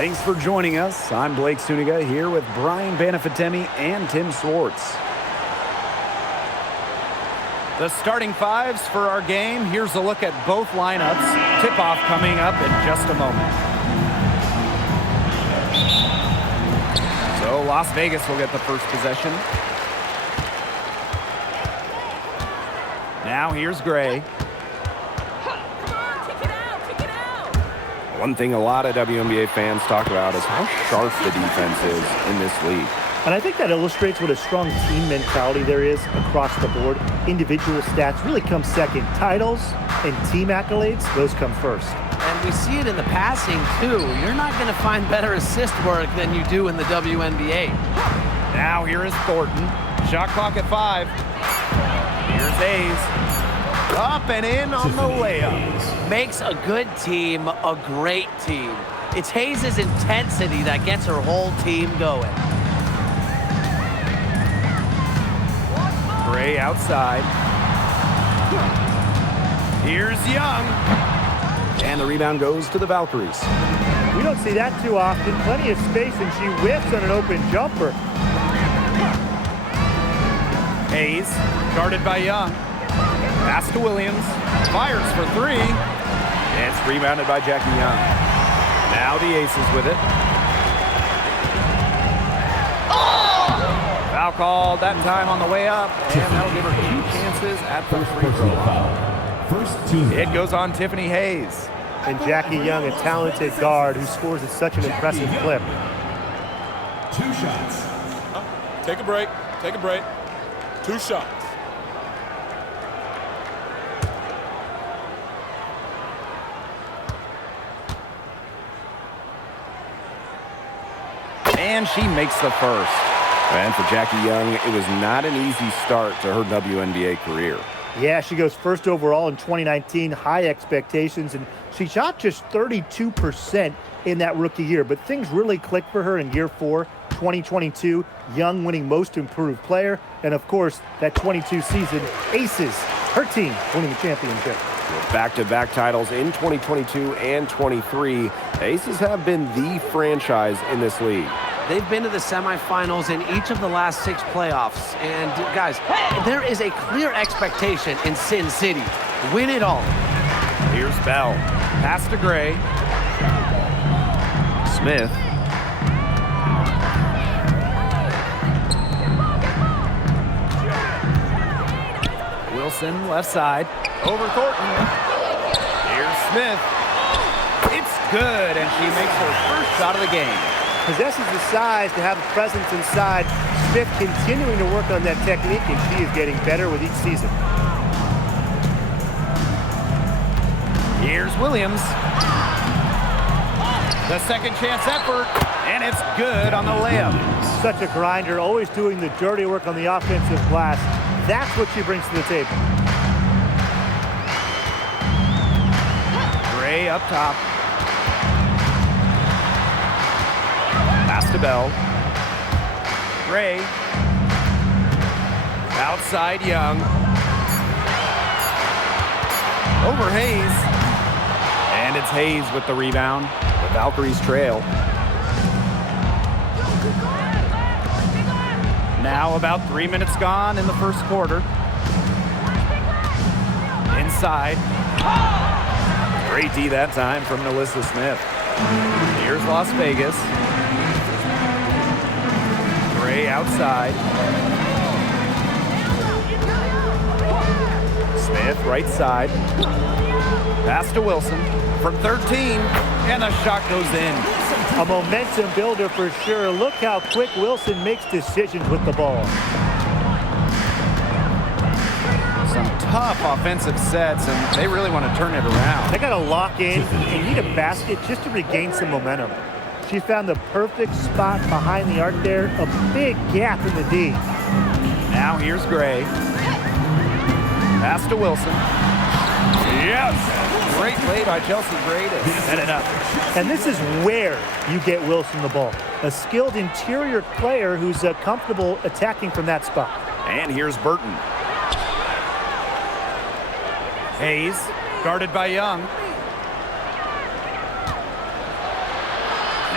Thanks for joining us. I'm Blake Suniga here with Brian Banafitemi and Tim Swartz. The starting fives for our game. Here's a look at both lineups. Tip-off coming up in just a moment. So Las Vegas will get the first possession. Now here's Gray. One thing a lot of WNBA fans talk about is how sharp the defense is in this league. And I think that illustrates what a strong team mentality there is across the board. Individual stats really come second. Titles and team accolades, those come first. And we see it in the passing, too. You're not going to find better assist work than you do in the WNBA. Now here is Thornton. Shot clock at 5. Here's Hayes. Up and in on the layup. Makes a good team a great team. It's Hayes' intensity that gets her whole team going. Gray outside. Here's Young. And the rebound goes to the Valkyries. We don't see that too often. Plenty of space, and she whiffs on an open jumper. Hayes, guarded by Young. Pass to Williams. Fires for 3. And it's rebounded by Jackie Young. Now the Aces with it. Foul called that time on the way up. And that'll give her 2 chances at the free throw line. First team. It goes on Tiffany Hayes. And Jackie Young, a talented guard who scores at such an impressive clip. 2 shots. Take a break. Take a break. 2 shots. And she makes the first. And for Jackie Young, it was not an easy start to her WNBA career. Yeah, she goes first overall in 2019, high expectations, and she shot just 32% in that rookie year. But things really clicked for her in year 4, 2022, Young winning most improved player, and of course, that 22 season, Aces, her team winning the championship. Back-to-back titles in 2022 and 23, Aces have been the franchise in this league. They've been to the semifinals in each of the last 6 playoffs. And, guys, there is a clear expectation in Sin City. Win it all. Here's Bell. Pass to Gray. Smith. Wilson, left side. Over Thornton. Here's Smith. It's good, and she makes her first shot of the game. Possesses the size to have a presence inside. Smith continuing to work on that technique, and she is getting better with each season. Here's Williams. The second chance effort, and it's good on the layup. Such a grinder, always doing the dirty work on the offensive glass. That's what she brings to the table. Gray up top. Pass to Bell. Gray. Outside Young. Over Hayes. And it's Hayes with the rebound. The Valkyries trail. Now about 3 minutes gone in the first quarter. Inside. Great D that time from Melissa Smith. Here's Las Vegas. Gray outside. Smith right side. Pass to Wilson from 13, and the shot goes in. A momentum builder for sure. Look how quick Wilson makes decisions with the ball. Some tough offensive sets, and they really want to turn it around. They got to lock in and need a basket just to regain some momentum. She found the perfect spot behind the arc there, a big gap in the D. Now here's Gray. Pass to Wilson. Yes! Great play by Chelsea Gray to set it up. And this is where you get Wilson the ball. A skilled interior player who's comfortable attacking from that spot. And here's Burton. Hayes, guarded by Young.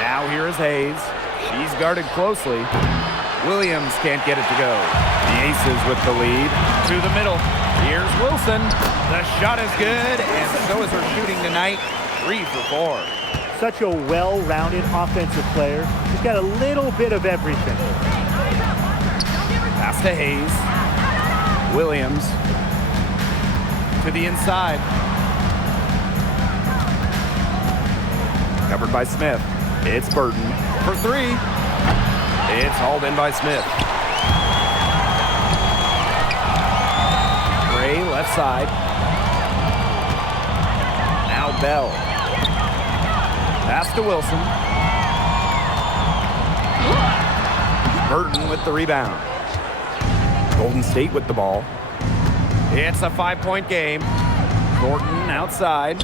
Now here is Hayes. She's guarded closely. Williams can't get it to go. The Aces with the lead. To the middle. Here's Wilson. The shot is good, and so is her shooting tonight. 3 for 4. Such a well-rounded offensive player. She's got a little bit of everything. Pass to Hayes. Williams. To the inside. Covered by Smith. It's Burton for 3. It's hauled in by Smith. Gray left side. Now Bell. Pass to Wilson. Burton with the rebound. Golden State with the ball. It's a 5-point game. Thornton outside.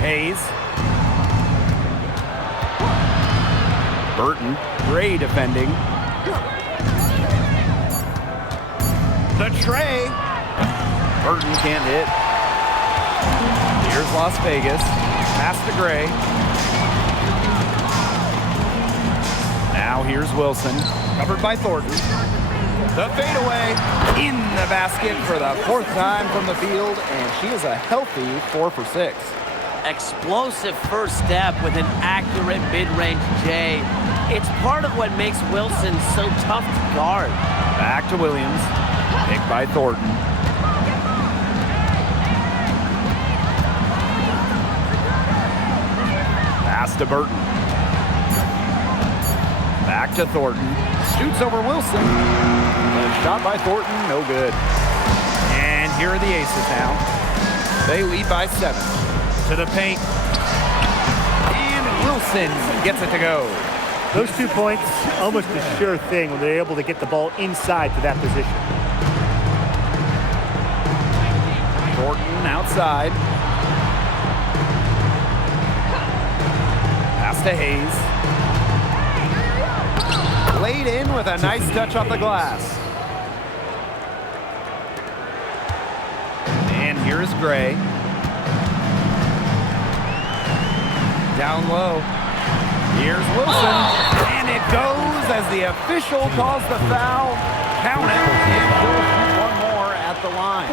Hayes. Burton. Gray defending. The tray. Burton can't hit. Here's Las Vegas. Pass to Gray. Now here's Wilson. Covered by Thornton. The fadeaway in the basket for the 4th time from the field, and she is a healthy 4 for 6. Explosive first step with an accurate mid-range J. It's part of what makes Wilson so tough to guard. Back to Williams. Picked by Thornton. Pass to Burton. Back to Thornton. Shoots over Wilson. And shot by Thornton, no good. And here are the Aces now. They lead by 7. To the paint. And Wilson gets it to go. Those 2 points, almost a sure thing when they're able to get the ball inside to that position. Thornton outside. Pass to Hayes. Laid in with a nice touch off the glass. And here is Gray. Down low. Here's Wilson. And it goes as the official calls the foul. Count it. And she'll shoot one more at the line.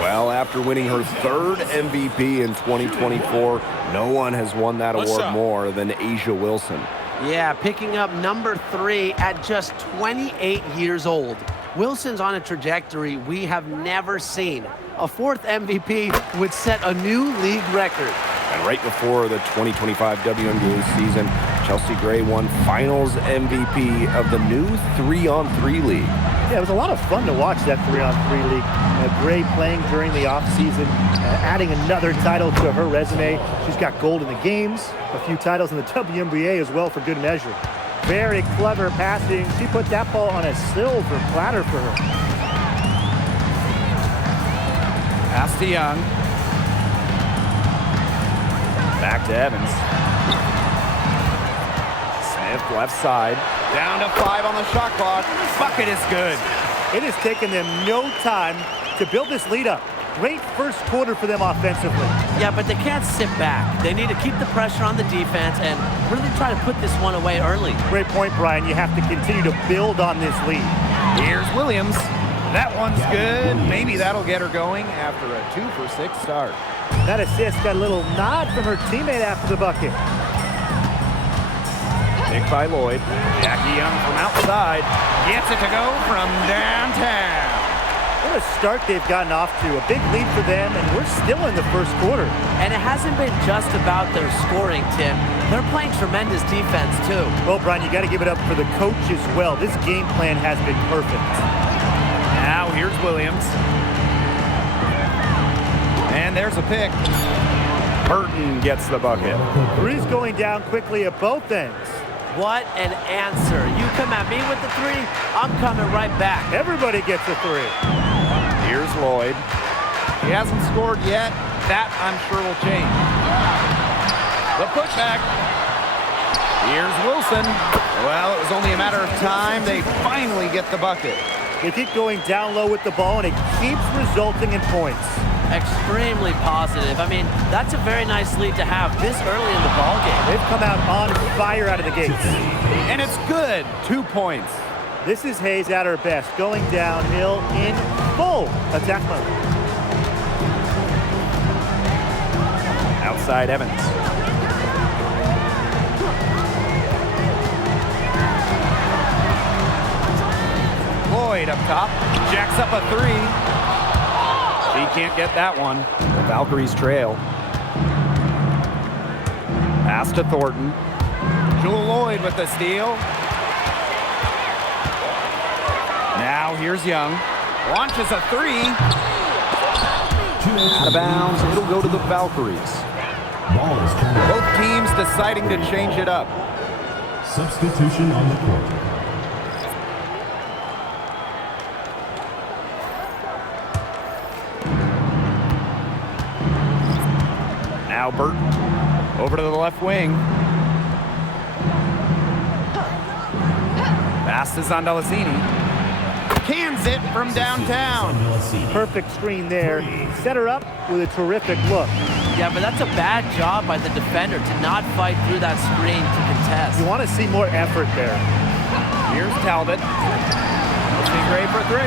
Well, after winning her 3rd MVP in 2024, no one has won that award more than A'ja Wilson. Yeah, picking up number 3 at just 28 years old. Wilson's on a trajectory we have never seen. A 4th MVP would set a new league record. And right before the 2025 WNBA season, Chelsea Gray won Finals MVP of the new 3-on-3 league. Yeah, it was a lot of fun to watch that 3-on-3 league. Gray playing during the offseason, adding another title to her resume. She's got gold in the games, a few titles in the WNBA as well for good measure. Very clever passing. She put that ball on a silver platter for her. Pass to Young. Back to Evans. Smith left side. Down to 5 on the shot clock. Bucket is good. It has taken them no time to build this lead up. Great first quarter for them offensively. Yeah, but they can't sit back. They need to keep the pressure on the defense and really try to put this one away early. Great point, Brian. You have to continue to build on this lead. Here's Williams. That one's good. Maybe that'll get her going after a 2 for 6 start. That assist got a little nod from her teammate after the bucket. Picked by Lloyd. Jackie Young from outside. Gets it to go from downtown. What a start they've gotten off to. A big lead for them, and we're still in the first quarter. And it hasn't been just about their scoring, Tim. They're playing tremendous defense, too. Well, Brian, you got to give it up for the coach as well. This game plan has been perfect. Now here's Williams. And there's a pick. Burton gets the bucket. Three's going down quickly at both ends. What an answer. You come at me with the 3, I'm coming right back. Everybody gets a 3. Here's Lloyd. He hasn't scored yet. That, I'm sure, will change. The putback. Here's Wilson. Well, it was only a matter of time. They finally get the bucket. They keep going down low with the ball, and it keeps resulting in points. Extremely positive. I mean, that's a very nice lead to have this early in the ball game. They've come out on fire out of the gates. And it's good. 2 points. This is Hayes at her best, going downhill in full attack mode. Outside Evans. Lloyd up top. Jacks up a 3. She can't get that one. The Valkyries trail. Pass to Thornton. Jewel Lloyd with the steal. Now here's Young. Launches a 3. Out of bounds. It'll go to the Valkyries. Ball is turned over. Both teams deciding to change it up. Substitution on the court. Now Burton over to the left wing. Passes on Delasini. Cans it from downtown. Perfect screen there. Set her up with a terrific look. Yeah, but that's a bad job by the defender to not fight through that screen to contest. You want to see more effort there. Here's Talbot. Looking great for 3.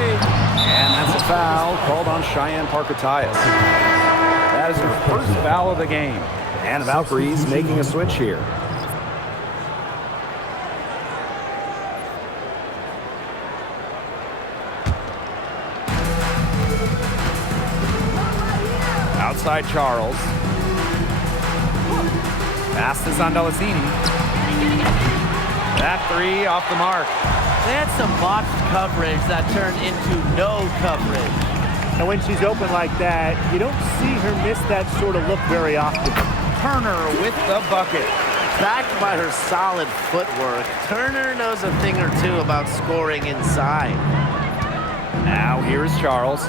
And that's a foul called on Cheyenne Parker-Tyus. That is her first foul of the game. And the Valkyries making a switch here. Outside Charles. Passes on Delasini. That 3 off the mark. They had some botched coverage that turned into no coverage. And when she's open like that, you don't see her miss that sort of look very often. Turner with the bucket. Backed by her solid footwork, Turner knows a thing or two about scoring inside. Now here's Charles.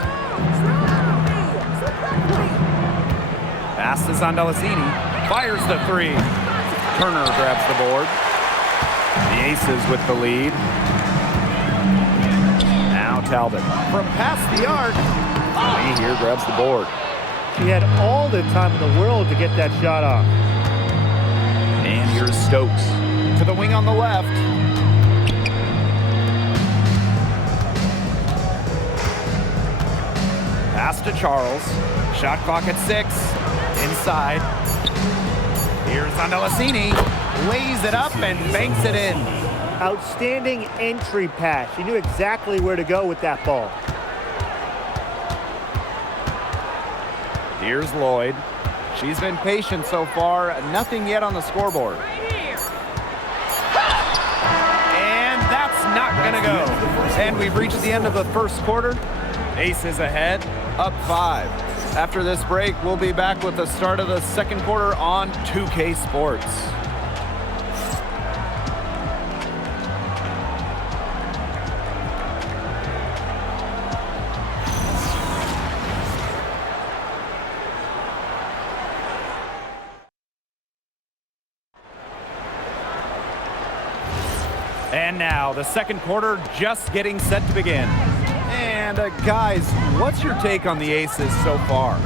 Passes on Delasini. Fires the 3. Turner grabs the board. The Aces with the lead. Now Talbot from past the arc. Lee here grabs the board. She had all the time in the world to get that shot off. And here's Stokes to the wing on the left. Pass to Charles. Shot clock at 6. Inside. Here's on Delasini. Lays it up and banks it in. Outstanding entry pass. She knew exactly where to go with that ball. Here's Lloyd. She's been patient so far. Nothing yet on the scoreboard. And that's not going to go. And we've reached the end of the first quarter. Aces ahead, up 5. After this break, we'll be back with the start of the second quarter on 2K Sports. And now, the second quarter just getting set to begin. And guys, what's your take on the Aces so far?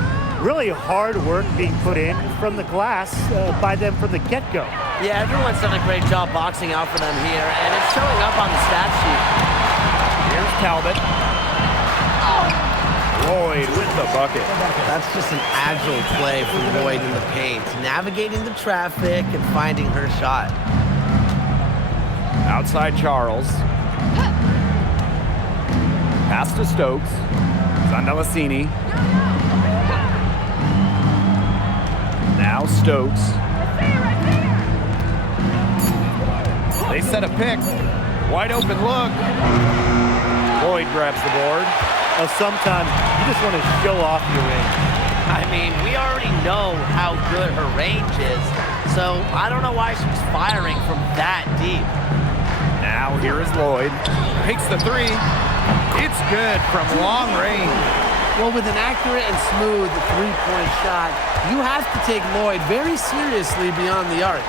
Really hard work being put in from the glass by them from the get-go. Yeah, everyone's done a great job boxing out for them here, and it's showing up on the stat sheet. Here's Talbot. Lloyd with the bucket. That's just an agile play from Lloyd in the paint, navigating the traffic and finding her shot. Outside Charles. Pass to Stokes. Delasini. Now Stokes. They set a pick. Wide open look. Lloyd grabs the board. Sometimes you just want to show off your range. I mean, we already know how good her range is, so I don't know why she's firing from that deep. Now here is Lloyd. Takes the 3. It's good from long range. Well, with an accurate and smooth three-point shot, you have to take Lloyd very seriously beyond the arc.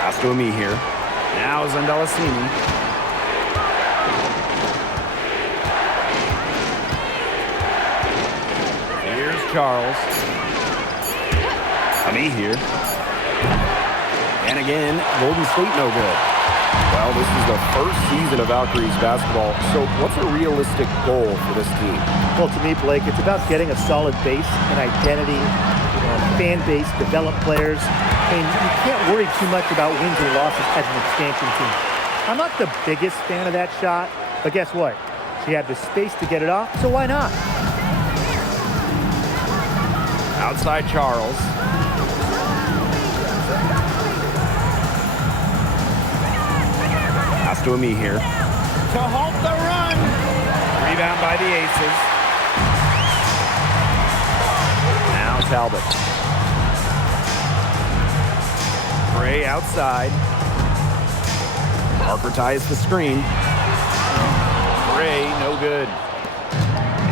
Pass to me here. Now Delasini. Charles. Ami here. And again, Golden State no good. Well, this is the first season of Valkyries basketball, so what's a realistic goal for this team? Well, to me, Blake, it's about getting a solid base, an identity, fan base, develop players, and you can't worry too much about wins or losses as an expansion team. I'm not the biggest fan of that shot, but guess what? She had the space to get it off, so why not? Outside Charles. Pass to Ami here. To halt the run. Rebound by the Aces. Now Talbot. Gray outside. Parker ties the screen. Gray, no good.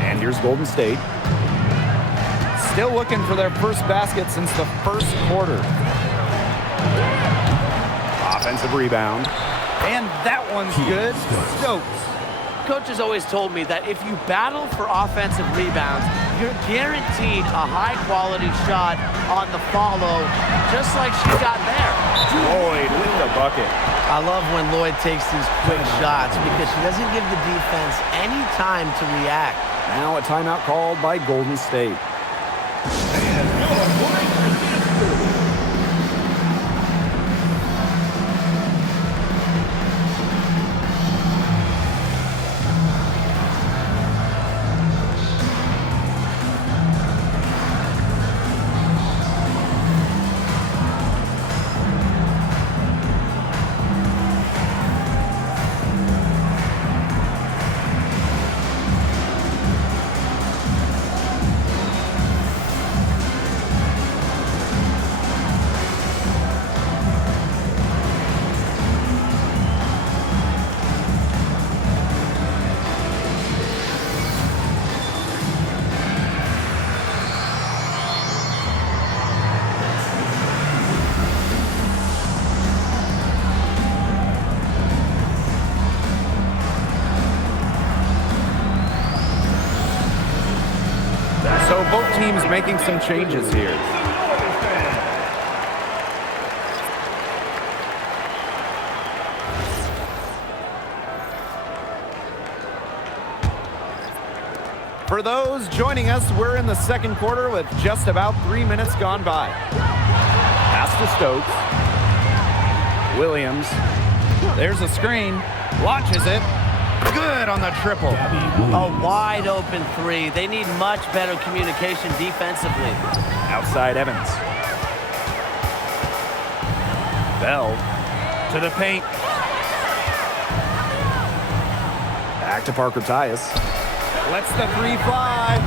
And here's Golden State. Still looking for their first basket since the first quarter. Offensive rebound. And that one's good. Stokes. Coach has always told me that if you battle for offensive rebounds, you're guaranteed a high-quality shot on the follow, just like she got there. Lloyd with the bucket. I love when Lloyd takes these quick shots because she doesn't give the defense any time to react. Now a timeout called by Golden State. So both teams making some changes here. For those joining us, we're in the second quarter with just about 3 minutes gone by. Pass to Stokes. Williams. There's a screen. Launches it. Good on the triple. A wide open three. They need much better communication defensively. Outside Evans. Bell to the paint. Back to Parker Tyus. Lets the three fly.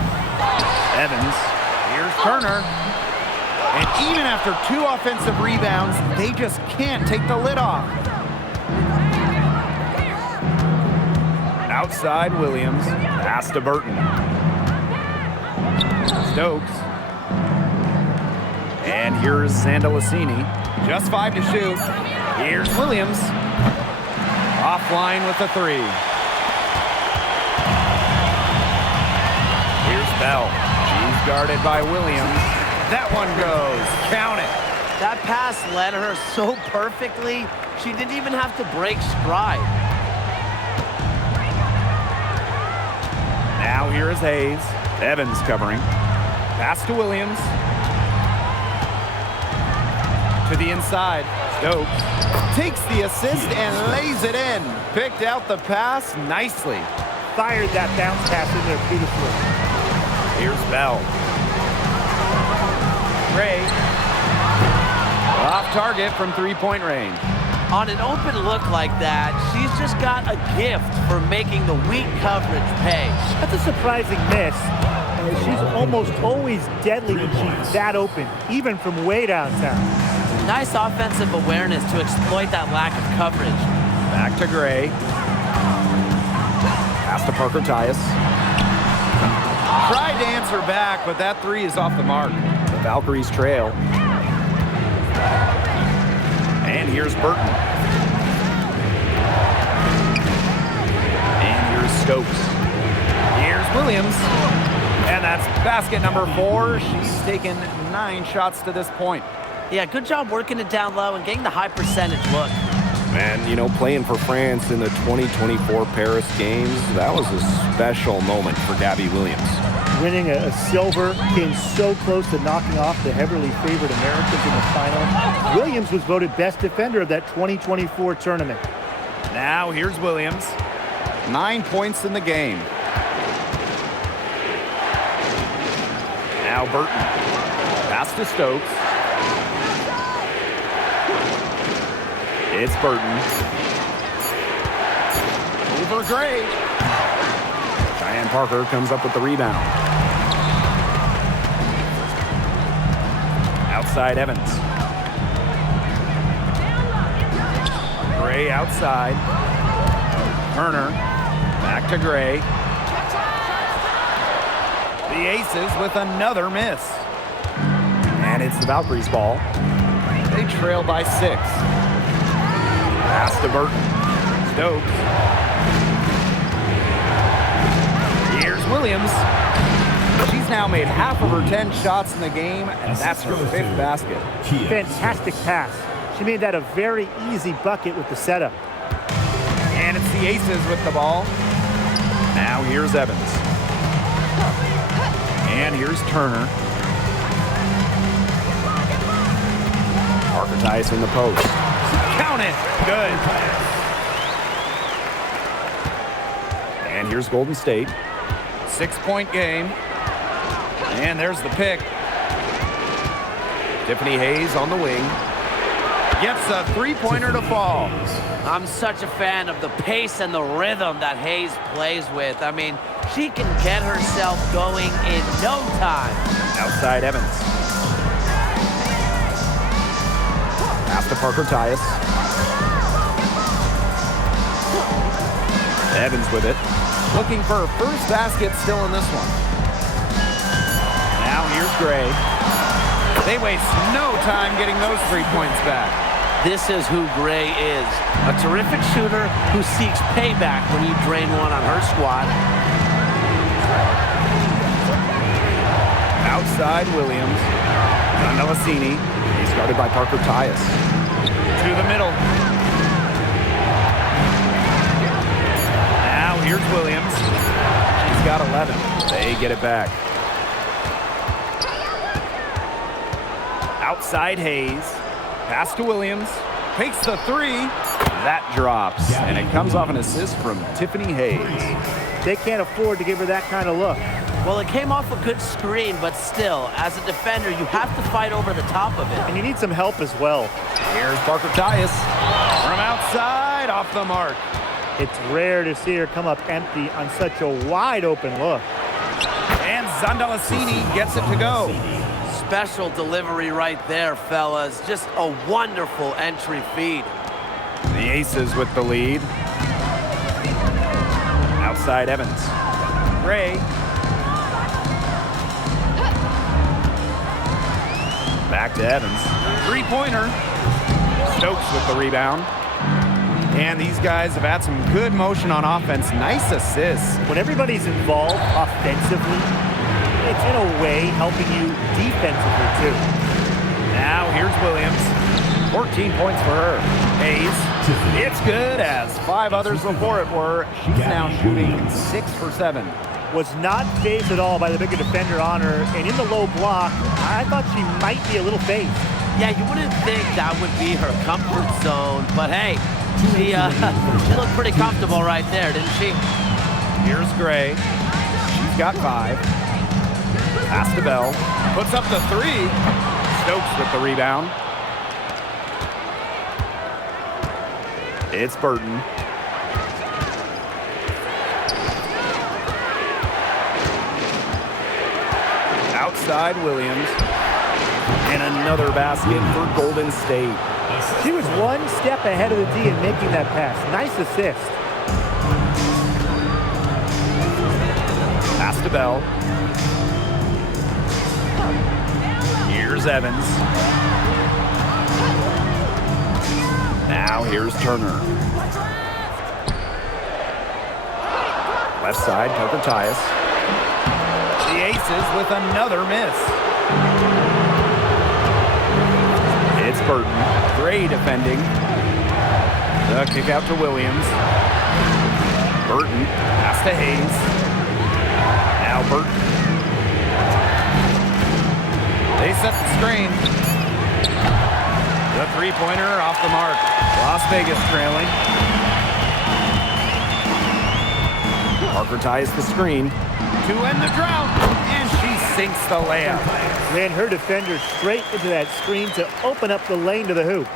Evans. Here's Turner. And even after 2 offensive rebounds, they just can't take the lid off. Outside Williams. Pass to Burton. Stokes. And here's Sandalicini. Just 5 to shoot. Here's Williams. Offline with the 3. Here's Bell. She's guarded by Williams. That one goes. Count it. That pass led her so perfectly, she didn't even have to break stride. Now here is Hayes. Evans covering. Pass to Williams. To the inside. Stokes takes the assist and lays it in. Picked out the pass nicely. Fired that bounce pass in there beautifully. Here's Bell. Gray. Off target from 3-point range. On an open look like that, she's just got a gift for making the weak coverage pay. That's a surprising miss. She's almost always deadly when she's that open, even from way downtown. Nice offensive awareness to exploit that lack of coverage. Back to Gray. Pass to Parker Tyus. Tried to answer back, but that 3 is off the mark. The Valkyries trail. And here's Burton. And here's Stokes. Here's Williams. And that's basket number 4. She's taken 9 shots to this point. Yeah, good job working it down low and getting the high percentage look. And, you know, playing for France in the 2024 Paris Games, that was a special moment for Gabby Williams. Winning a silver, came so close to knocking off the heavily favored Americans in the final. Williams was voted best defender of that 2024 tournament. Now here's Williams. 9 points in the game. Now Burton. Pass to Stokes. It's Burton. Over Gray. Cheyenne Parker comes up with the rebound. Outside Evans. Gray outside. Turner. Back to Gray. The Aces with another miss. And it's the Valkyries' ball. They trail by 6. Pass to Burton. Stokes. Here's Williams. She's now made half of her 10 shots in the game, and that's her 5th basket. Fantastic pass. She made that a very easy bucket with the setup. And it's the Aces with the ball. Now here's Evans. And here's Turner. Parker Tice in the post. Count it. Good. And here's Golden State. 6-point game. And there's the pick. Tiffany Hayes on the wing. Gets a 3-pointer to fall. I'm such a fan of the pace and the rhythm that Hayes plays with. I mean, she can get herself going in no time. Outside Evans. Pass to Parker Tice. Evans with it. Looking for her first basket still in this one. Now here's Gray. They waste no time getting those 3 points back. This is who Gray is. A terrific shooter who seeks payback when you drain one on her squad. Outside Williams. Melasini. He's guarded by Parker Tice. To the middle. Now here's Williams. She's got 11. They get it back. Outside Hayes. Pass to Williams. Takes the 3. That drops. And it comes off an assist from Tiffany Hayes. They can't afford to give her that kind of look. Well, it came off a good screen, but still, as a defender, you have to fight over the top of it. And you need some help as well. Here's Parker Tice. From outside, off the mark. It's rare to see her come up empty on such a wide open look. And Zandalasini gets it to go. Special delivery right there, fellas. Just a wonderful entry feed. The Aces with the lead. Outside Evans. Gray. Back to Evans. 3-pointer. Stokes with the rebound. And these guys have had some good motion on offense. Nice assists. When everybody's involved offensively, it's in a way helping you defensively too. Now here's Williams. 14 points for her. Hayes. It's good, as 5 others before it were. She's now shooting 6 for 7. Was not phased at all by the bigger defender on her, and in the low block, I thought she might be a little phased. Yeah, you wouldn't think that would be her comfort zone, but hey, she looked pretty comfortable right there, didn't she? Here's Gray. She's got 5. Pass to Bell. Puts up the 3. Stokes with the rebound. It's Burton. Outside Williams. And another basket for Golden State. She was one step ahead of the D in making that pass. Nice assist. Pass to Bell. Here's Evans. Now here's Turner. Left side, Parker Tice. The The Aces with another miss. It's Burton. Gray defending. The kick out to Williams. Burton. Pass to Hayes. Now Burton. They set the screen. The three-pointer off the mark. Las Vegas trailing. Parker ties the screen. To end the drought, and she sinks the layup. Ran her defender straight into that screen to open up the lane to the hoop.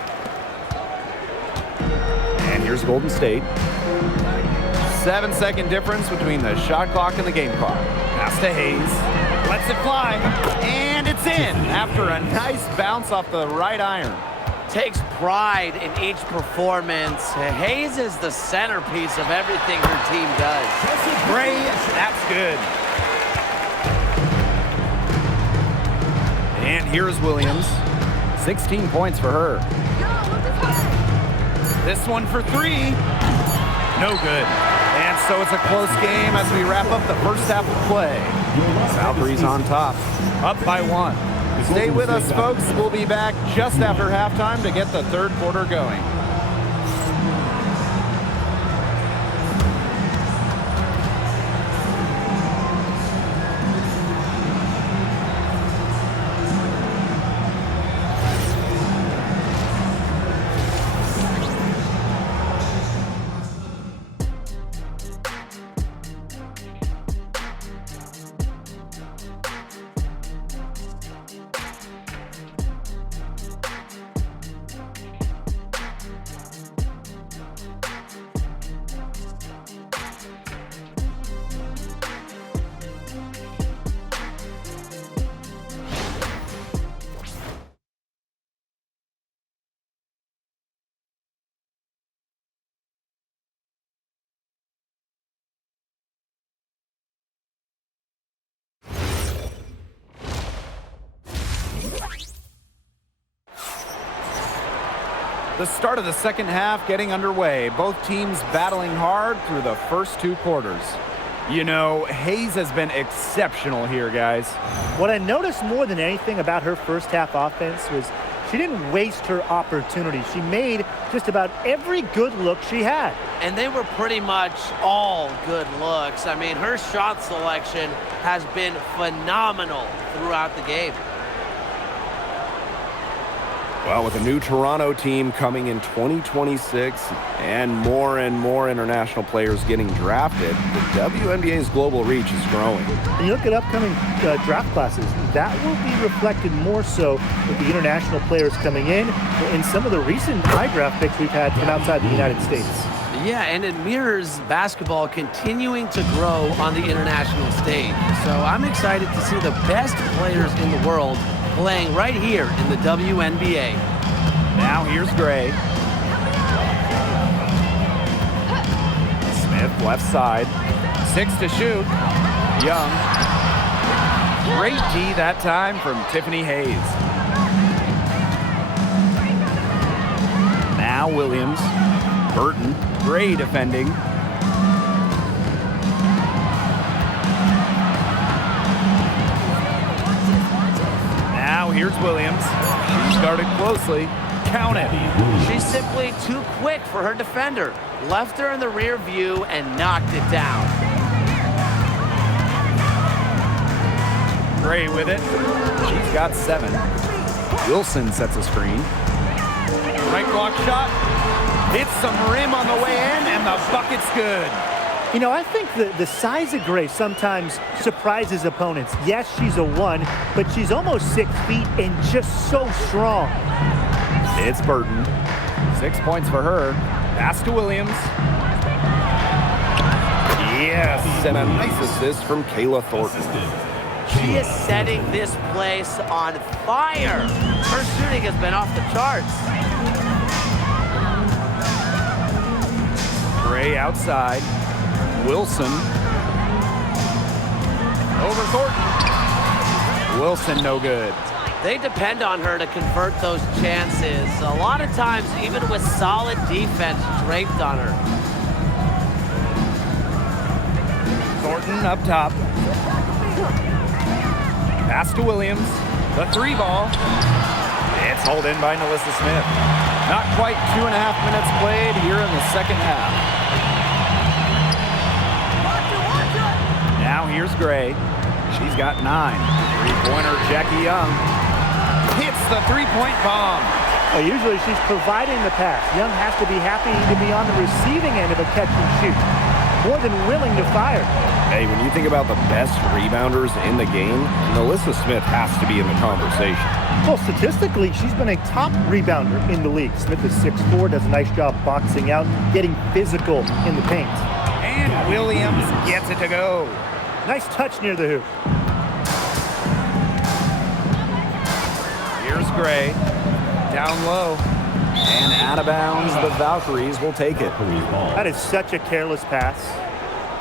And here's Golden State. 7-second difference between the shot clock and the game clock. Pass to Hayes. Lets it fly, and it's in after a nice bounce off the right iron. Takes pride in each performance. Hayes is the centerpiece of everything her team does. Gray, that's good. And here's Williams. 16 points for her. This one for three. No good. And so it's a close game as we wrap up the first half of play. Valkyries on top. Up by one. Stay with us, folks. We'll be back just after halftime to get the third quarter going. The start of the second half getting underway. Both teams battling hard through the first two quarters. You know, Hayes has been exceptional here, guys. What I noticed more than anything about her first half offense was she didn't waste her opportunity. She made just about every good look she had. And they were pretty much all good looks. I mean, her shot selection has been phenomenal throughout the game. Well, with a new Toronto team coming in 2026 and more international players getting drafted, the WNBA's global reach is growing. And you look at upcoming draft classes, that will be reflected more so with the international players coming in some of the recent high draft picks we've had from outside the United States. Yeah, and it mirrors basketball continuing to grow on the international stage. So I'm excited to see the best players in the world playing right here in the WNBA. Now here's Gray. Smith left side. 6 to shoot. Young. Great D that time from Tiffany Hayes. Now Williams. Burton. Gray defending. Now here's Williams. She started closely. Count it. She's simply too quick for her defender. Left her in the rear view and knocked it down. Gray with it. She's got 7. Wilson sets a screen. Right block shot. Hits some rim on the way in, and the bucket's good. You know, I think the size of Gray sometimes surprises opponents. Yes, she's a 1, but she's almost 6 feet and just so strong. It's Burton. 6 points for her. Pass to Williams. Yes, and a nice assist from Kayla Thornton. She is setting this place on fire. Her shooting has been off the charts. Gray outside. Wilson. Over Thornton. Wilson no good. They depend on her to convert those chances. A lot of times, even with solid defense draped on her. Thornton up top. Pass to Williams. The 3 ball. It's hauled in by Nalissa Smith. Not quite 2.5 minutes played here in the second half. Now here's Gray. She's got 9. Three-pointer Jackie Young hits the three-point bomb. Well, usually she's providing the pass. Young has to be happy to be on the receiving end of a catch and shoot. More than willing to fire. Hey, when you think about the best rebounders in the game, Nalissa Smith has to be in the conversation. Well, statistically, she's been a top rebounder in the league. Smith is 6'4", does a nice job boxing out, getting physical in the paint. And Williams gets it to go. Nice touch near the hoop. Here's Gray. Down low. And out of bounds, the Valkyries will take it. That is such a careless pass.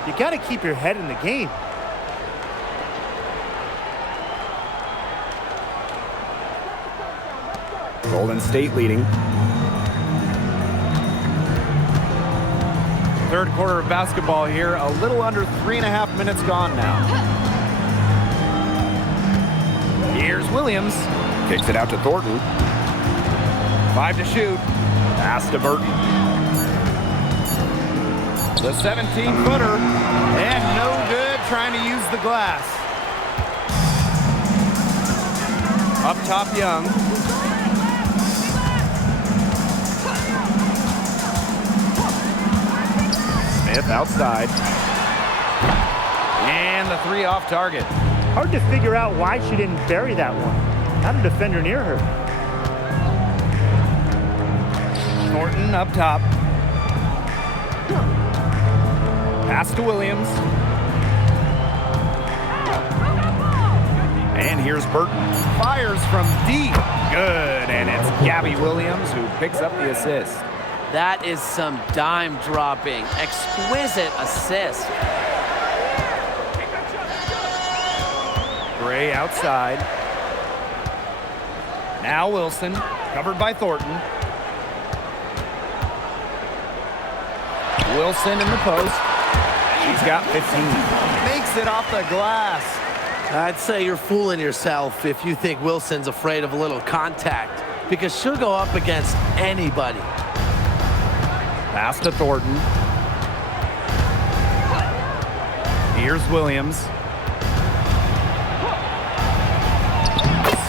You got to keep your head in the game. Golden State leading. Third quarter of basketball here. A little under 3.5 minutes gone now. Here's Williams. Kicks it out to Thornton. 5 to shoot. Pass to Burton. The 17-footer. And no good trying to use the glass. Up top, Young. Smith outside. And the 3 off target. Hard to figure out why she didn't bury that one. Not a defender near her. Thornton up top. Pass to Williams. And here's Burton. Fires from deep. Good. And it's Gabby Williams who picks up the assist. That is some dime dropping. Exquisite assist. Gray outside. Now Wilson, covered by Thornton. Wilson in the post. She's got 15. Makes it off the glass. I'd say you're fooling yourself if you think Wilson's afraid of a little contact, because she'll go up against anybody. Pass to Thornton. Here's Williams.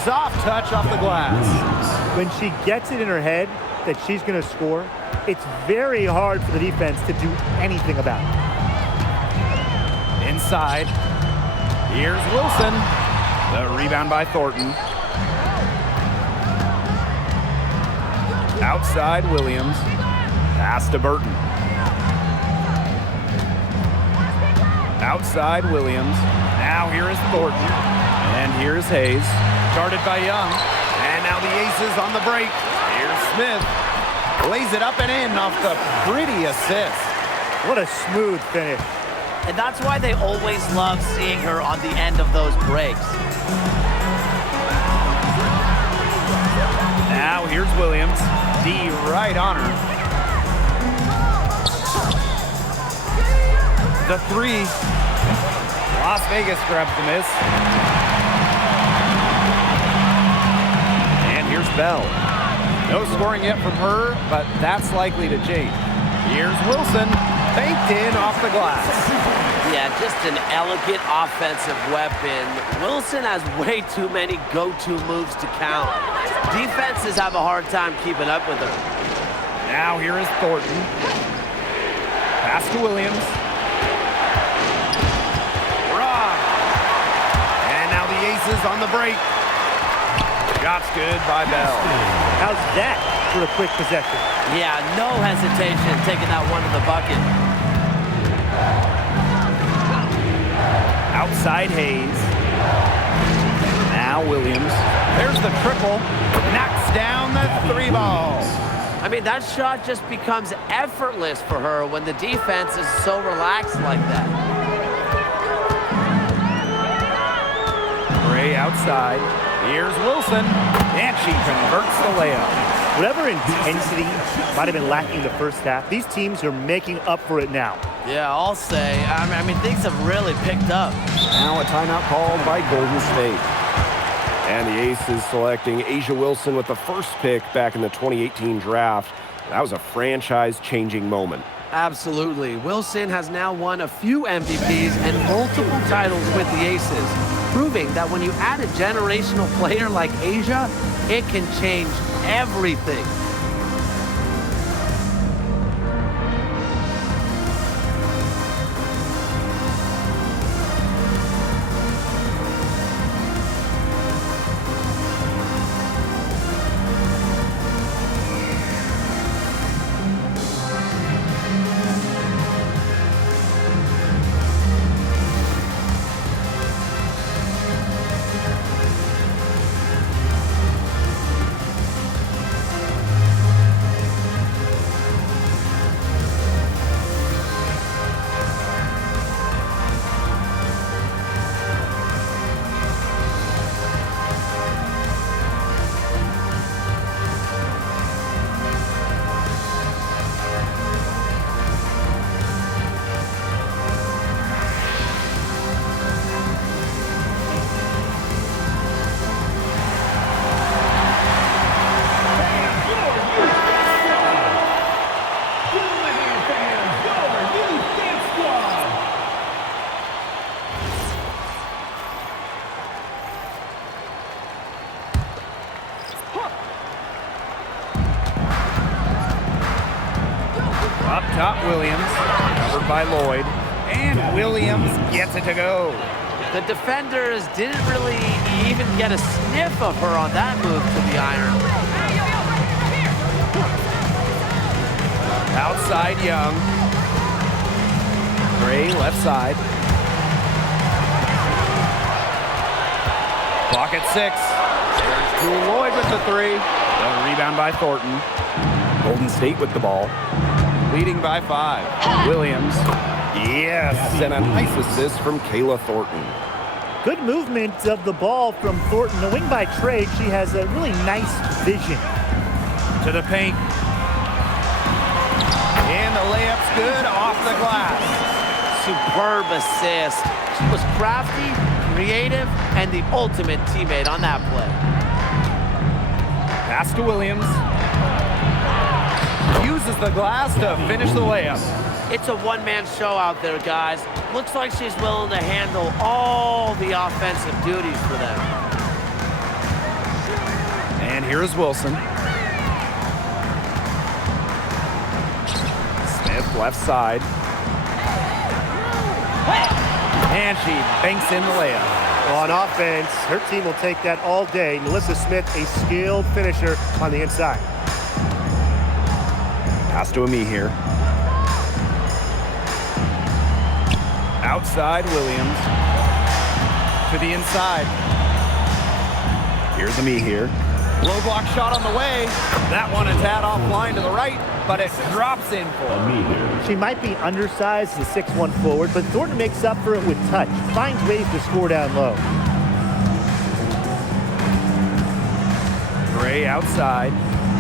Soft touch off the glass. When she gets it in her head that she's going to score, it's very hard for the defense to do anything about it. Inside. Here's Wilson. The rebound by Thornton. Outside Williams. Pass to Burton. Outside Williams. Now here is Thornton. And here's Hayes. Started by Young. And now the Aces on the break. Here's Smith. Lays it up and in off the pretty assist. What a smooth finish. And that's why they always love seeing her on the end of those breaks. Now here's Williams. D right on her. The 3. Las Vegas grabs the miss. And here's Bell. No scoring yet from her, but that's likely to change. Here's Wilson. Banked in off the glass. Yeah, just an elegant offensive weapon. Wilson has way too many go-to moves to count. Defenses have a hard time keeping up with her. Now here is Thornton. Pass to Williams. Rob. And now the Aces on the break. Shots good by Bell. How's that for a quick possession? Yeah, no hesitation taking that one to the bucket. Outside Hayes. Now Williams. There's the triple. Knocks down the 3 ball. I mean, that shot just becomes effortless for her when the defense is so relaxed like that. Gray outside. Here's Wilson. And she converts the layup. Whatever intensity might have been lacking the first half, these teams are making up for it now. Yeah, I'll say. I mean, things have really picked up. Now a timeout called by Golden State. And the Aces selecting Asia Wilson with the first pick back in the 2018 draft. That was a franchise-changing moment. Absolutely. Wilson has now won a few MVPs and multiple titles with the Aces, proving that when you add a generational player like Asia, it can change everything. Up top, Williams, covered by Lloyd, and Williams gets it to go. The defenders didn't really even get a sniff of her on that move to the iron. Outside Young. Gray left side. Clock at 6. There's Jewel Lloyd with the 3. The rebound by Thornton. Golden State with the ball. Leading by 5. Williams. Yes, and a nice assist from Kayla Thornton. Good movement of the ball from Thornton. The wing by trade, she has a really nice vision. To the paint. And the layup's good off the glass. Superb assist. She was crafty, creative, and the ultimate teammate on that play. Pass to Williams. Uses the glass to finish the layup. It's a one-man show out there, guys. Looks like she's willing to handle all the offensive duties for them. And here's Wilson. Smith left side. And she banks in the layup. On offense, her team will take that all day. Melissa Smith, a skilled finisher on the inside. Pass to Ami here. Outside Williams. To the inside. Here's Ami here. Low block shot on the way. That one a tad offline to the right, but it drops in for her. She might be undersized as a 6'1 forward, but Thornton makes up for it with touch. Finds ways to score down low. Gray outside.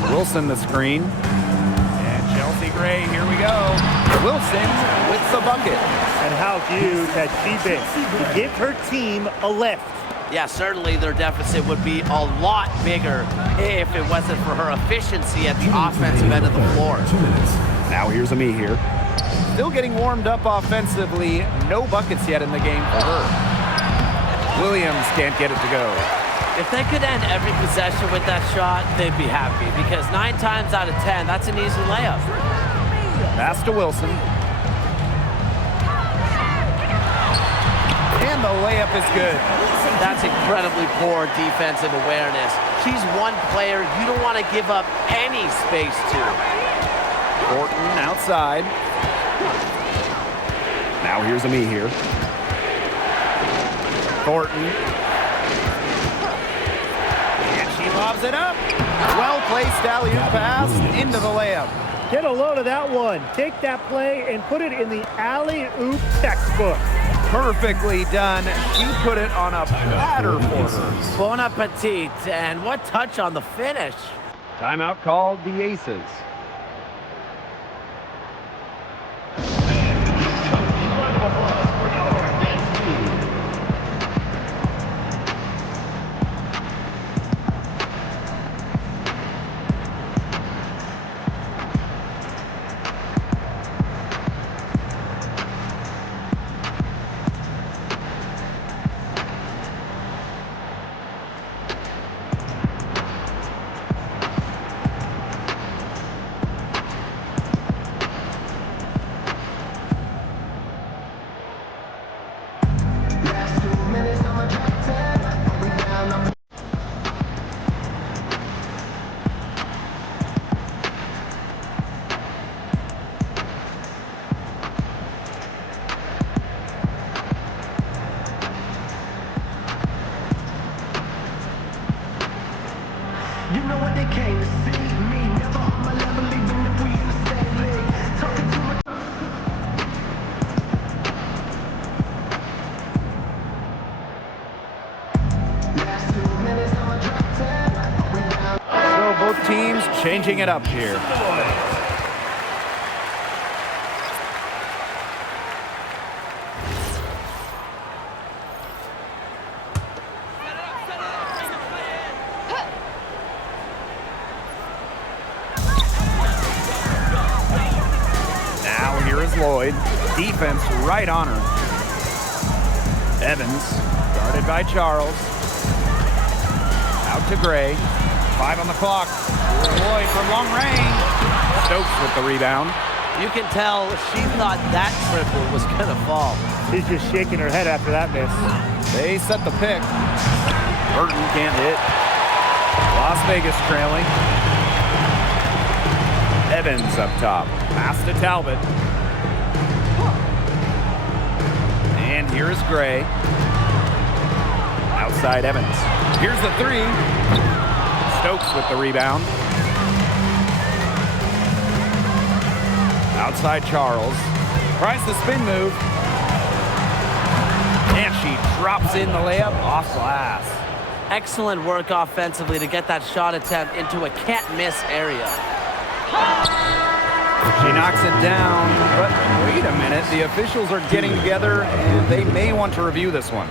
Wilson the screen. And Chelsea Gray, here we go. Wilson with the bucket. And how huge had she been? To give her team a lift. Yeah, certainly their deficit would be a lot bigger if it wasn't for her efficiency at the offensive end of the floor. Now here's Ami here. Still getting warmed up offensively. No buckets yet in the game for her. Williams can't get it to go. If they could end every possession with that shot, they'd be happy because 9 times out of 10, that's an easy layup. Pass to Wilson. And the layup is good. That's incredibly poor defensive awareness. She's one player you don't want to give up any space to. Thornton outside. Now here's Ami here. Thornton. And she lobs it up. Well-placed alley-oop pass into the layup. Get a load of that one. Take that play and put it in the alley-oop textbook. Perfectly done. She put it on a platter for her. Bon appetit, and what touch on the finish. Timeout called the Aces. changing it up here. Now here is Lloyd. Defense right on her. Evans, guarded by Charles. Out to Gray. 5 on the clock. Lloyd from long range. Stokes with the rebound. You can tell she thought that triple was going to fall. She's just shaking her head after that miss. They set the pick. Burton can't hit. Las Vegas trailing. Evans up top. Pass to Talbot. And here is Gray. Outside Evans. Here's the three. Stokes with the rebound. Outside Charles. Tries the spin move. And she drops in the layup off glass. Excellent work offensively to get that shot attempt into a can't-miss area. She knocks it down, but wait a minute. The officials are getting together, and they may want to review this one.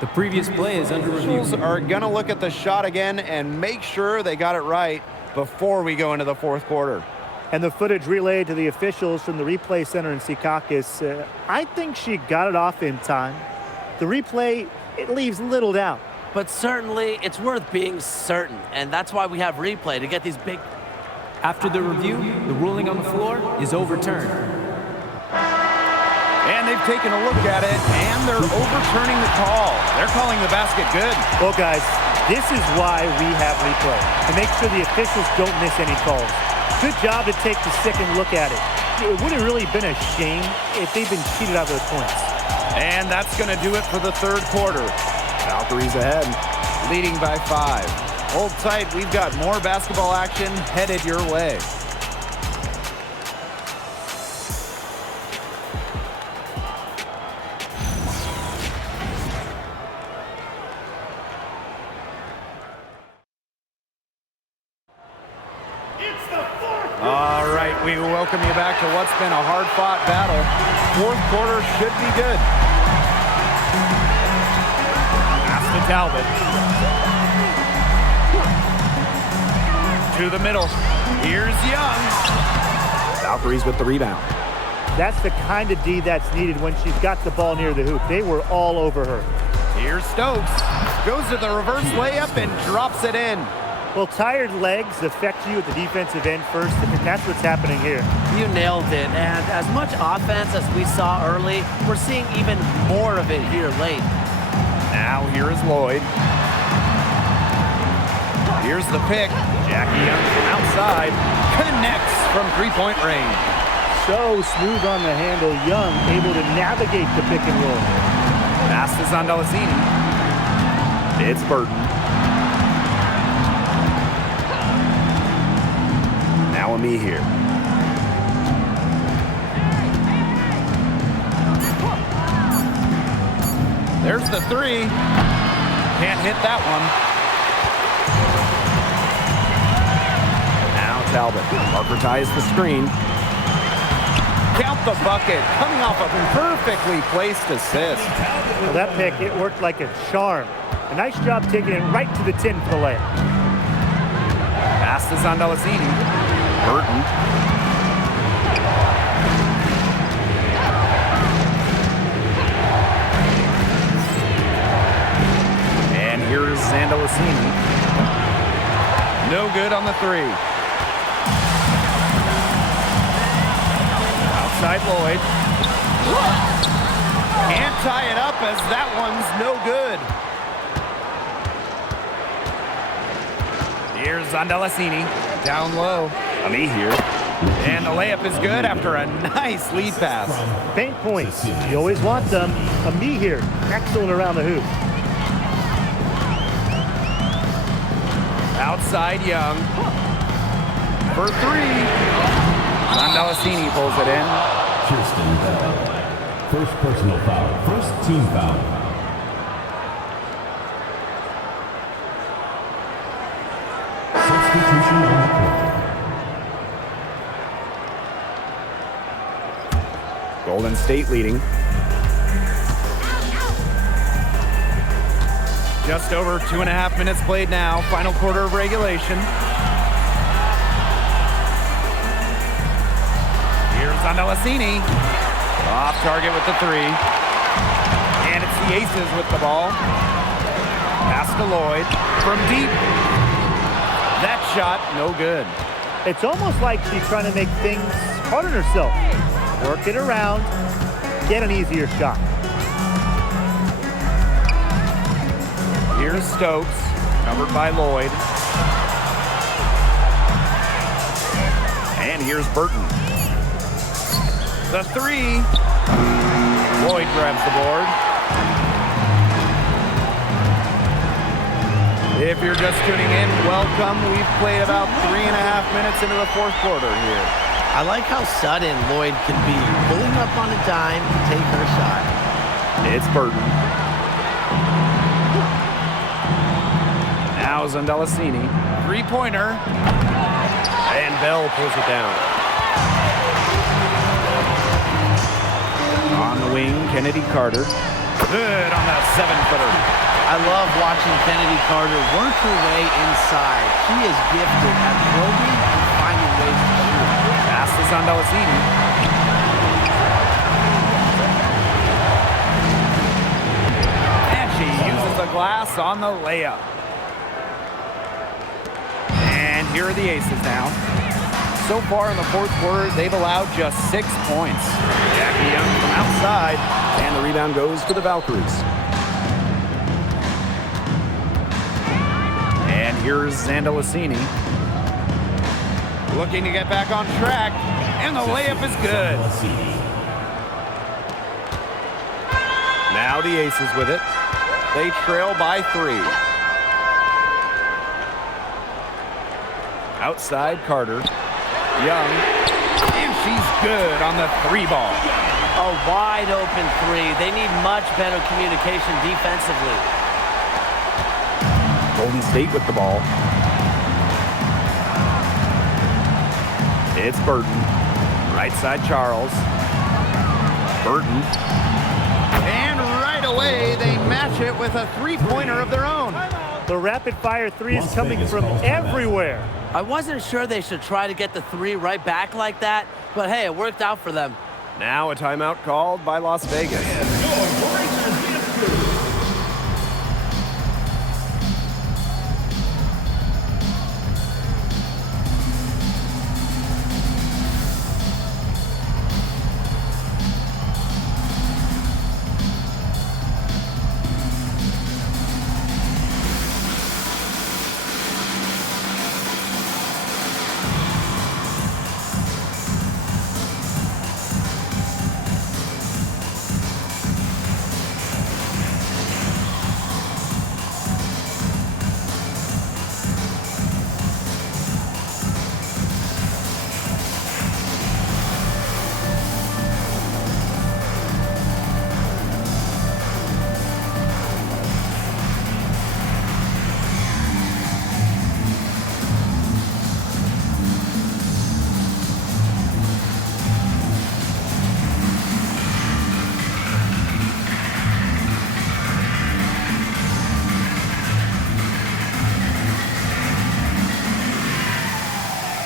The previous play is under review. Officials are going to look at the shot again and make sure they got it right before we go into the fourth quarter. And the footage relayed to the officials from the replay center in Secaucus. I think she got it off in time. The replay, it leaves little doubt. But certainly, it's worth being certain, and that's why we have replay to get these big... After the review, the ruling on the floor is overturned. And they've taken a look at it, and they're overturning the call. They're calling the basket good. Well, guys, this is why we have replay, to make sure the officials don't miss any calls. Good job to take the second look at it. It would have really been a shame if they'd been cheated out of those points. And that's going to do it for the third quarter. Valkyries ahead. Leading by 5. Hold tight, we've got more basketball action headed your way. All right, we welcome you back to what's been a hard-fought battle. Fourth quarter should be good. Pass to Talbot. To the middle. Here's Young. Valkyries with the rebound. That's the kind of D that's needed when she's got the ball near the hoop. They were all over her. Here's Stokes. Goes to the reverse layup and drops it in. Well, tired legs affect you at the defensive end first, and that's what's happening here. You nailed it, and as much offense as we saw early, we're seeing even more of it here late. Now here is Lloyd. Here's the pick. Jackie Young from outside. Connects from three-point range. So smooth on the handle. Young able to navigate the pick and roll. Pass to Zondalesini. It's Burton. Now me here. There's the three. Can't hit that one. Now Talbot. Parker ties the screen. Count the bucket. Coming off a perfectly placed assist. Well, that pick, it worked like a charm. A nice job taking it right to the 10 for the layup. Pass to Zondalesini. Burton. And here's Zondalesini. No good on the three. Outside Lloyd. Can't tie it up as that one's no good. Here's Zondalesini. Down low. Me here. And the layup is good after a nice lead pass. Paint points. You always want them. Me here. Excellent around the hoop. Outside Young. For three. Zondalesini pulls it in. Kirsten Bell. First personal foul. First team foul. Substitution on the court. Golden State leading. Just over 2.5 minutes played now. Final quarter of regulation. Here's Andalasini. Off target with the three. And it's the Aces with the ball. Pass to Lloyd from deep. That shot, no good. It's almost like she's trying to make things hard on herself. Work it around, get an easier shot. Here's Stokes, covered by Lloyd. And here's Burton. The three. Lloyd grabs the board. If you're just tuning in, welcome. We've played about 3.5 minutes into the fourth quarter here. I like how sudden Lloyd can be, pulling up on a dime to take her shot. It's Burton. Now Zandalasini. Three-pointer. And Bell pulls it down. On the wing, Kennedy Carter. Good on that 7-footer. I love watching Kennedy Carter work her way inside. She is gifted at probing and finding ways to shoot. Pass to Zandalasini. And she uses the glass on the layup. And here are the Aces now. So far in the fourth quarter, they've allowed just 6 points. Jackie Young from outside. And the rebound goes to the Valkyries. And here's Zandalasini. Looking to get back on track. And the layup is good. Now the Aces with it. They trail by 3. Outside Carter. Young. And she's good on the 3-ball. A wide open three. They need much better communication defensively. Golden State with the ball. It's Burton. Right side Charles. Burton. And right away, they match it with a 3-pointer of their own. The rapid-fire three is Las coming Vegas from calls timeout. everywhere. I wasn't sure they should try to get the three right back like that, but hey, it worked out for them. Now a timeout called by Las Vegas.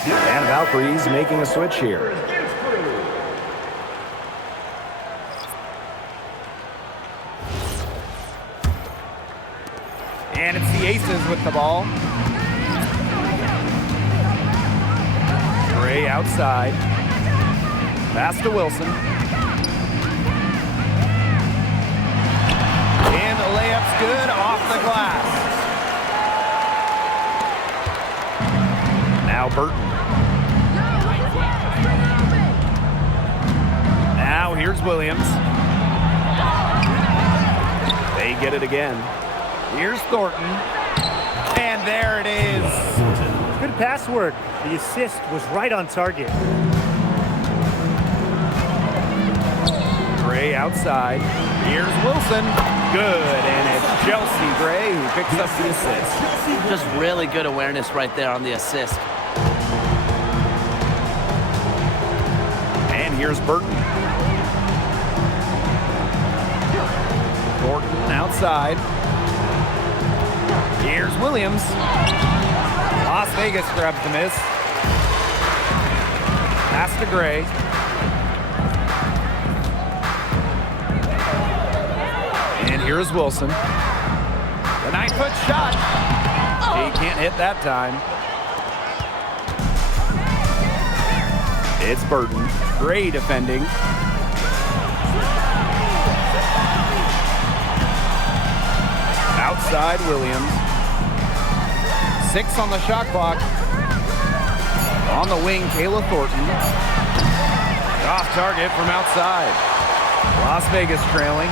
And Valkyries making a switch here. And it's the Aces with the ball. Gray outside. Pass to Wilson. And the layup's good off the glass. Now Burton. Now here's Williams. They get it again. Here's Thornton. And there it is. Good pass work. The assist was right on target. Gray outside. Here's Wilson. Good, and it's Chelsea Gray, who picks up the assist. Just really good awareness right there on the assist. And here's Burton. Thornton outside. Here's Williams. Las Vegas grabs the miss. Pass to Gray. And here's Wilson. The 9-foot shot. He can't hit that time. It's Burton. Gray defending. Outside Williams. 6 on the shot clock. On the wing, Kayla Thornton. Off target from outside. Las Vegas trailing.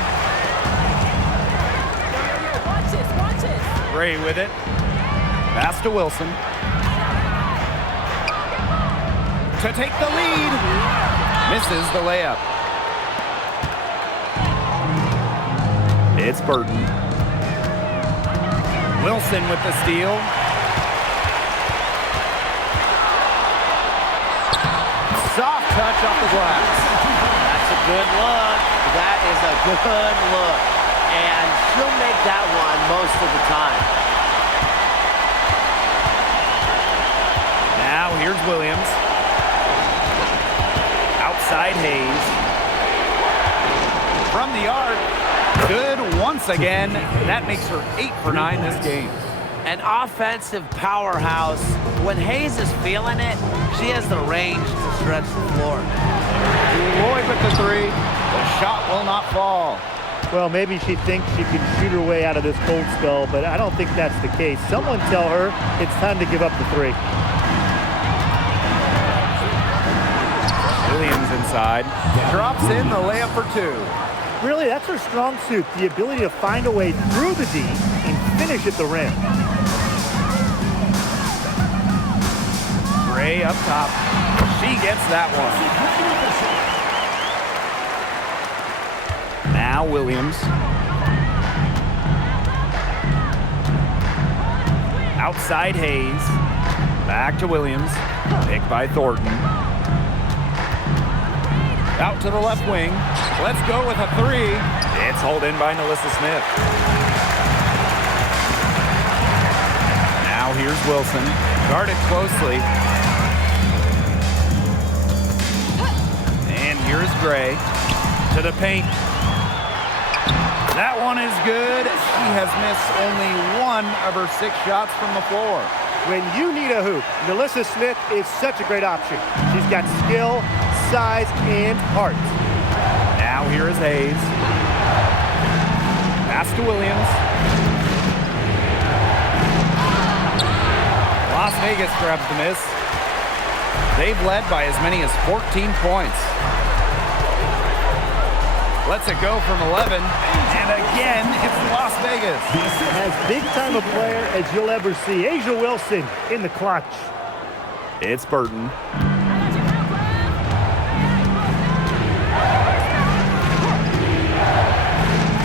Gray with it. Pass to Wilson. To take the lead. Misses the layup. It's Burton. Wilson with the steal. Soft touch off the glass. That's a good look. That is a good look. And she'll make that one most of the time. Now here's Williams. Outside Hayes. From the arc. Good once again. That makes her 8 for 9 this game. An offensive powerhouse. When Hayes is feeling it, she has the range to stretch the floor. Lloyd with the 3. The shot will not fall. Well, maybe she thinks she can shoot her way out of this cold spell, but I don't think that's the case. Someone tell her it's time to give up the 3. Williams inside. Drops in the layup for 2. Really, that's her strong suit, the ability to find a way through the D and finish at the rim. Gray up top. She gets that one. Now Williams. Outside Hayes. Back to Williams. Picked by Thornton. Out to the left wing. Let's go with a 3. It's hauled in by Nalissa Smith. Now here's Wilson. Guarded closely. And here's Gray. To the paint. That one is good. She has missed only 1 of her 6 shots from the floor. When you need a hoop, Nalissa Smith is such a great option. She's got skill, size, and heart. Now here is Hayes. Pass to Williams. Las Vegas grabs the miss. They've led by as many as 14 points. Lets it go from 11. And again, it's Las Vegas. As big time a player as you'll ever see. Asia Wilson in the clutch. It's Burton.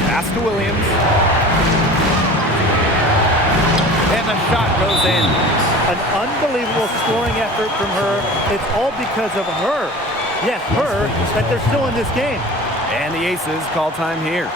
Pass to Williams. And the shot goes in. An unbelievable scoring effort from her. It's all because of her. Yes, her, that they're still in this game. And the Aces call time here.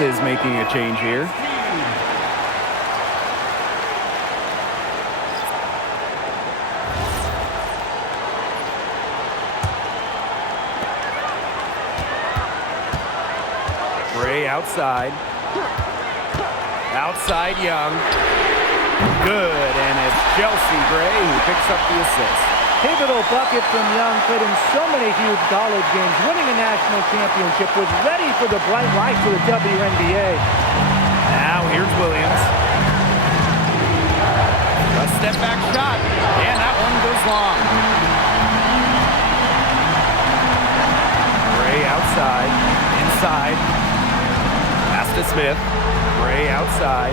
Aces making a change here. Gray outside. Outside Young. Good, and it's Chelsea Gray who picks up the assist. Pivotal bucket from Young, played in so many huge college games, winning a national championship, was ready for the bright lights of the WNBA. Now here's Williams. A step back shot, and that one goes long. Gray outside, inside. Pass to Smith. Gray outside.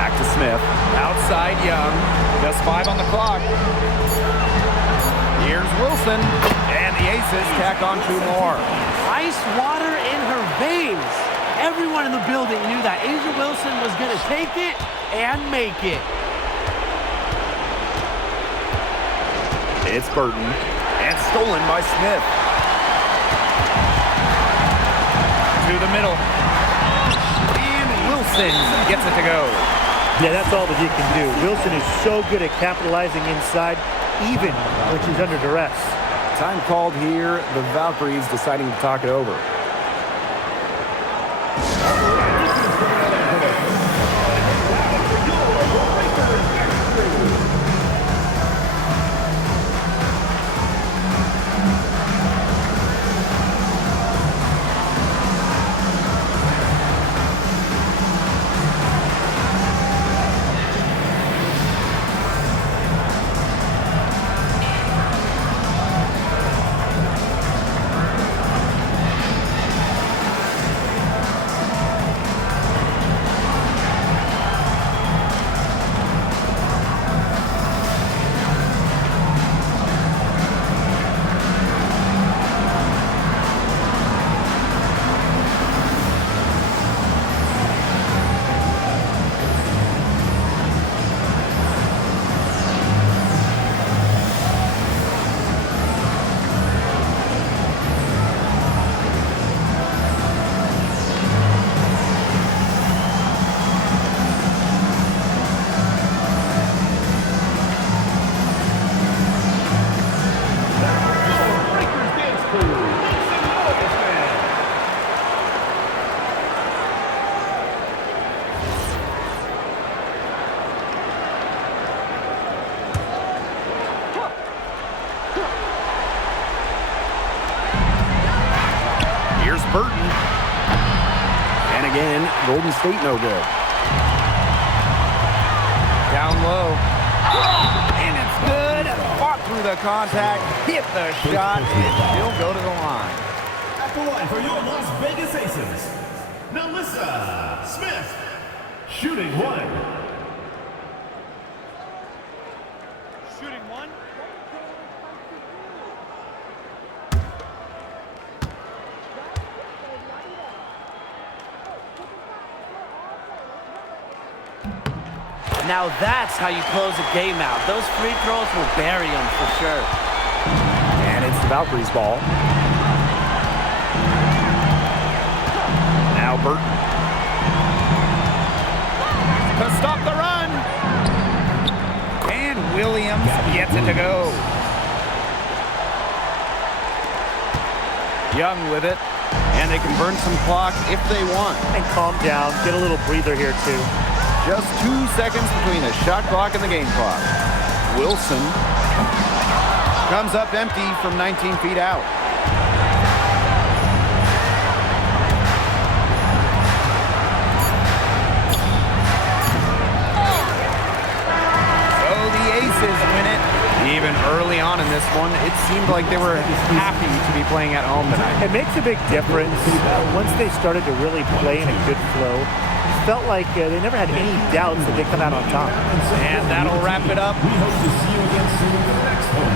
Back to Smith. Outside Young. Just 5 on the clock. Here's Wilson. And the Aces tack on 2 more. Ice water in her veins. Everyone in the building knew that A'ja Wilson was going to take it and make it. It's Burton. And stolen by Smith. To the middle. And Wilson gets it to go. Yeah, that's all that he can do. Wilson is so good at capitalizing inside, even when she's under duress. Time called here. The Valkyries deciding to talk it over. Burton. And again, Golden State no good. Down low. And it's good. Fought through the contact. Hit the shot. And she'll go to the line. At the line for your Las Vegas Aces, Melissa Smith. Shooting 1. Shooting 1. Now that's how you close a game out. Those free throws will bury them for sure. And it's the Valkyries' ball. Now Burton. To stop the run. And Williams gets it to go. Young with it. And they can burn some clock if they want. And calm down. Get a little breather here, too. Just 2 seconds between the shot clock and the game clock. Wilson comes up empty from 19 feet out. So the Aces win it. Even early on in this one, it seemed like they were happy to be playing at home tonight. It makes a big difference. Once they started to really play in a good flow, it felt like they never had any doubts that they come out on top. And that'll wrap it up. We hope to see you again soon in the next one.